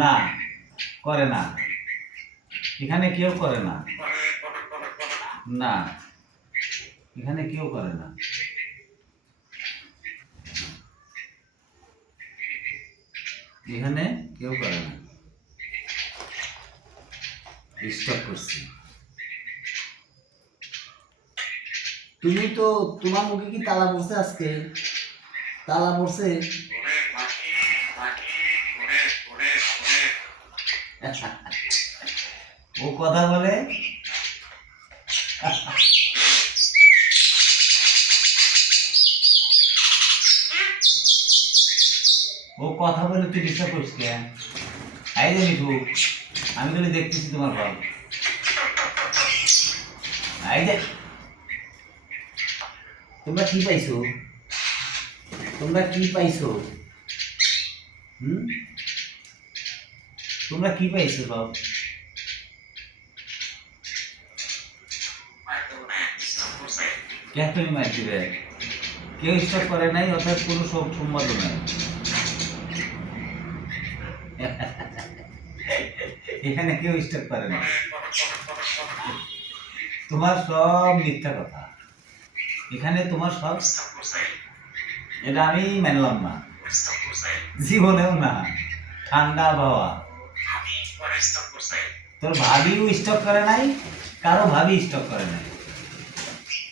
না, করে না। এখানে কেউ করে না। না, এখানে কেউ করে না। এখানে কেউ করে না। স্টপ করছি। তুমি তো, তোমার মুখে কি তালা পড়ছে আজকে? তালা পড়ছে? ও কথা বলে। ও কথা বলে তুই ডিস্টার্ব করিস কেন? আই যে মিঠু, আমি তো দেখতেছি তোমার ঘর। আই যে, তোমরা কি পাইছো? তোমরা কি পাইছো? হুম, তোমরা কি পাইছো সব? কেন তুমি মার দিবে? কেউ স্টপ করে নাই, অর্থাৎ কোনো সব সম্বাদও নাই। এখানে কেউ স্টপ করে না। তোমার সব মিথ্যা কথা। এখানে তোমার সব, এটা আমি মানলাম না, জীবনেও না। ঠান্ডা আবহাওয়া। তোর ভাবিও স্টক করে নাই, কারো ভাবি স্টক করে নাই,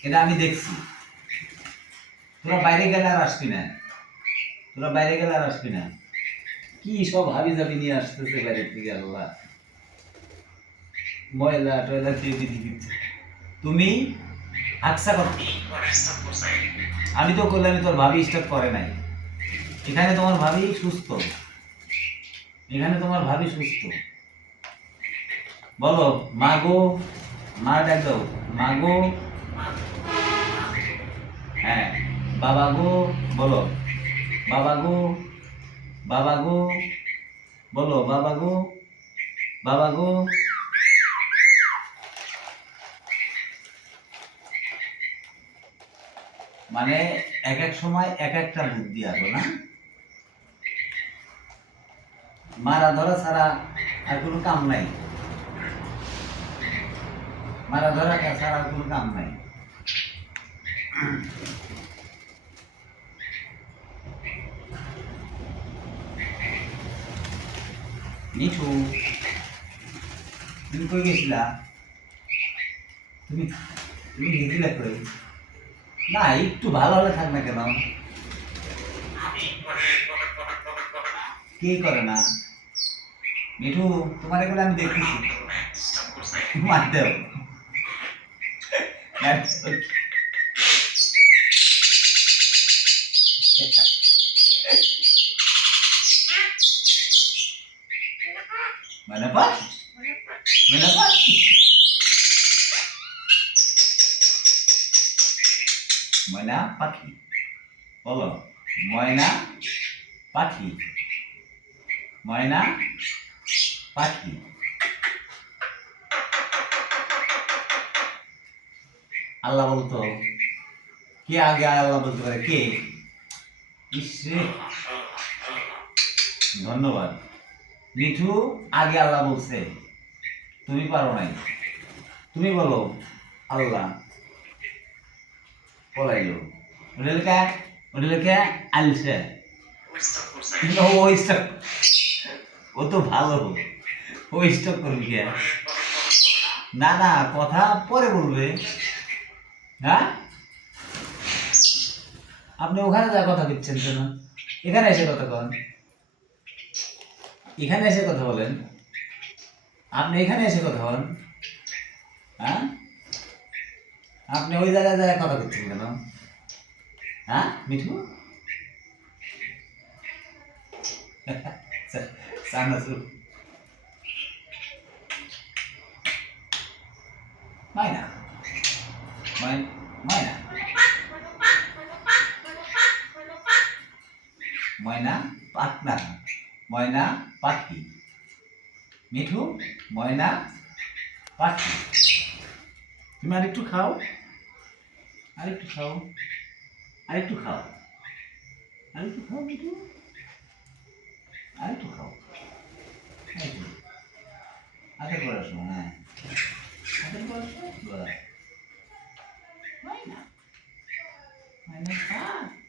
এটা আমি দেখছি। তোরা বাইরে গেলে আর আসবি না, তোরা বাইরে গেলে আর আসবি না। কি সব হাবি জাবি নিয়ে আসতেছে বাইরের থেকে, আল্লাহ। ময়লা টয়লা দিয়ে বিধি দিচ্ছে। তুমি আকসা কর। আমি তো করলাম, তোর ভাবি স্টক করে নাই। এখানে তোমার ভাবি সুস্থ, এখানে তোমার ভাবি সুস্থ। বলো মা গো, মা ডাক দাও, মা গো। হ্যাঁ, বাবা গো, বলো বাবা গো, বাবা গো, বলো বাবা গো, বাবা গো। মানে এক এক সময় এক একটা বুদ্ধি আসো না। মারা ধরা ছাড়া আর কোনো কাম নাই, মারা ধরা ছাড়া আর কোনো কাম নাই। মিঠু, তুমি কই গেছিলা? তুমি তুমি গেছিলা কই? না, একটু ভালো হলে থাক না কেন? কে করে না? মিঠু, তোমার এগুলো আমি দেখতেছি। মার দেও, মার দেও। মানে পাস, মানে পাস। ময়না পাখি, বলো ময়না পাখি, ময়না পাখি। আল্লাহ বলতো, কে আগে আল্লাহ বলতে পারে? কে? ইসরে, ধন্যবাদ। মিঠু আগে আল্লাহ বলছে, তুমি পারো নাই। তুমি বলো আল্লাহ বলাইলো, ওটা লেখা, ওটা লেখা আলসে। ও স্টক, ও তো ভালো, ও স্টক করবি কে? না না, কথা পরে বলবে। হ্যাঁ, আপনি ওখানে যা কথা দিচ্ছেন কেন? এখানে এসে কথা কন, এখানে এসে কথা বলেন। আপনি এখানে এসে কথা বলেন। হ্যাঁ, আপনি ওই জায়গায় জায়গায় কথা দিচ্ছেন কেন? হ্যাঁ মিঠু, চানাচুর ময়না, ময়না, ময়না পাখনা, ময়না পাখি। মিঠু ময়না পাখি। তুমি আরেকটু খাও, আরেকটু খাও, আরেকটু খাও, আরেকটু খাও মিঠু, আরেকটু খাও। হাতের পড়াশোনা, হ্যাঁ হাতের পড়াশোনা বাহ। হয় না, -5